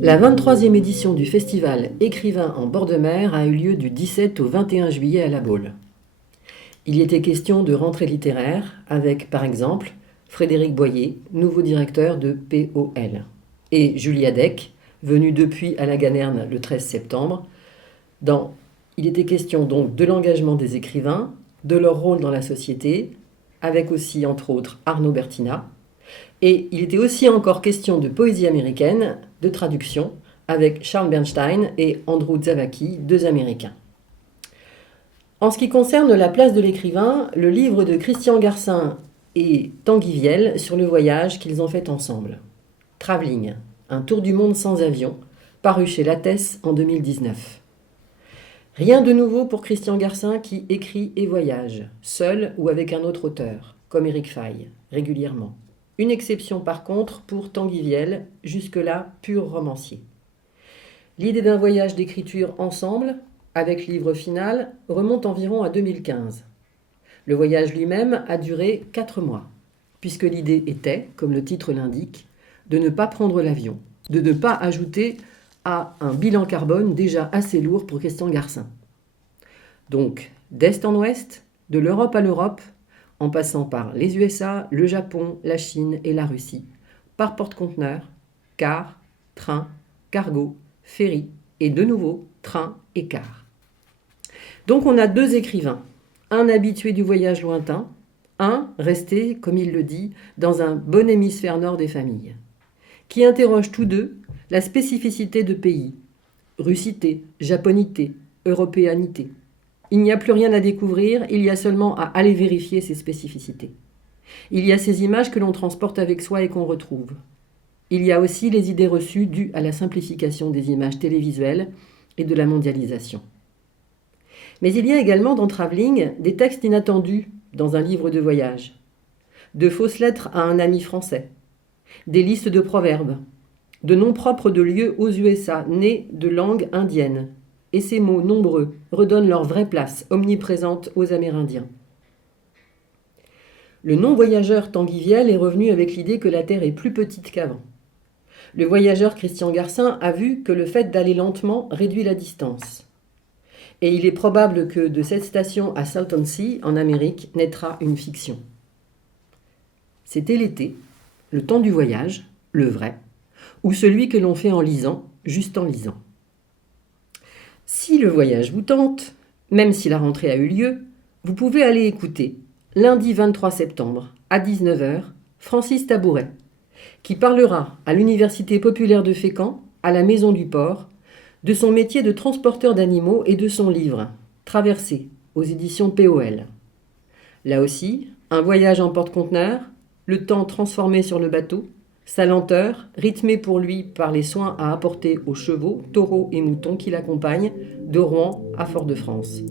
La 23e édition du festival Écrivains en bord de mer a eu lieu du 17 au 21 juillet à La Baule. Il y était question de rentrée littéraire avec, par exemple, Frédéric Boyer, nouveau directeur de POL, et Julia Deck, venue depuis à la Ganerne le 13 septembre. Il était question donc de l'engagement des écrivains, de leur rôle dans la société, avec aussi, entre autres, Arnaud Bertina. Et il était aussi encore question de poésie américaine, de traduction, avec Charles Bernstein et Andrew Zavaki, deux Américains. En ce qui concerne la place de l'écrivain, le livre de Christian Garcin et Tanguy Viel sur le voyage qu'ils ont fait ensemble. Travelling, un tour du monde sans avion, paru chez Lattès en 2019. Rien de nouveau pour Christian Garcin qui écrit et voyage, seul ou avec un autre auteur, comme Éric Faye, régulièrement. Une exception par contre pour Tanguy Viel, jusque-là pur romancier. L'idée d'un voyage d'écriture ensemble, avec livre final, remonte environ à 2015. Le voyage lui-même a duré 4 mois, puisque l'idée était, comme le titre l'indique, de ne pas prendre l'avion, de ne pas ajouter à un bilan carbone déjà assez lourd pour Christian Garcin. Donc, d'est en ouest, de l'Europe à l'Europe, en passant par les USA, le Japon, la Chine et la Russie, par porte-conteneurs, car, train, cargo, ferry, et de nouveau, train et car. Donc on a 2 écrivains, un habitué du voyage lointain, un resté, comme il le dit, dans un bon hémisphère nord des familles, qui interrogent tous deux la spécificité de pays, russité, japonité, européanité. Il n'y a plus rien à découvrir, il y a seulement à aller vérifier ces spécificités. Il y a ces images que l'on transporte avec soi et qu'on retrouve. Il y a aussi les idées reçues dues à la simplification des images télévisuelles et de la mondialisation. Mais il y a également dans Travelling des textes inattendus dans un livre de voyage, de fausses lettres à un ami français, des listes de proverbes, de noms propres de lieux aux USA nés de langue indienne, et ces mots nombreux redonnent leur vraie place, omniprésente aux Amérindiens. Le non-voyageur Tanguy Viel est revenu avec l'idée que la Terre est plus petite qu'avant. Le voyageur Christian Garcin a vu que le fait d'aller lentement réduit la distance. Et il est probable que de cette station à Salton Sea, en Amérique, naîtra une fiction. C'était l'été, le temps du voyage, le vrai, ou celui que l'on fait en lisant, juste en lisant. Si le voyage vous tente, même si la rentrée a eu lieu, vous pouvez aller écouter, lundi 23 septembre, à 19h, Francis Tabouret, qui parlera à l'Université populaire de Fécamp, à la Maison du Port, de son métier de transporteur d'animaux et de son livre, Traversée, aux éditions POL. Là aussi, un voyage en porte-conteneurs, le temps transformé sur le bateau, sa lenteur, rythmée pour lui par les soins à apporter aux chevaux, taureaux et moutons qui l'accompagnent, de Rouen à Fort-de-France.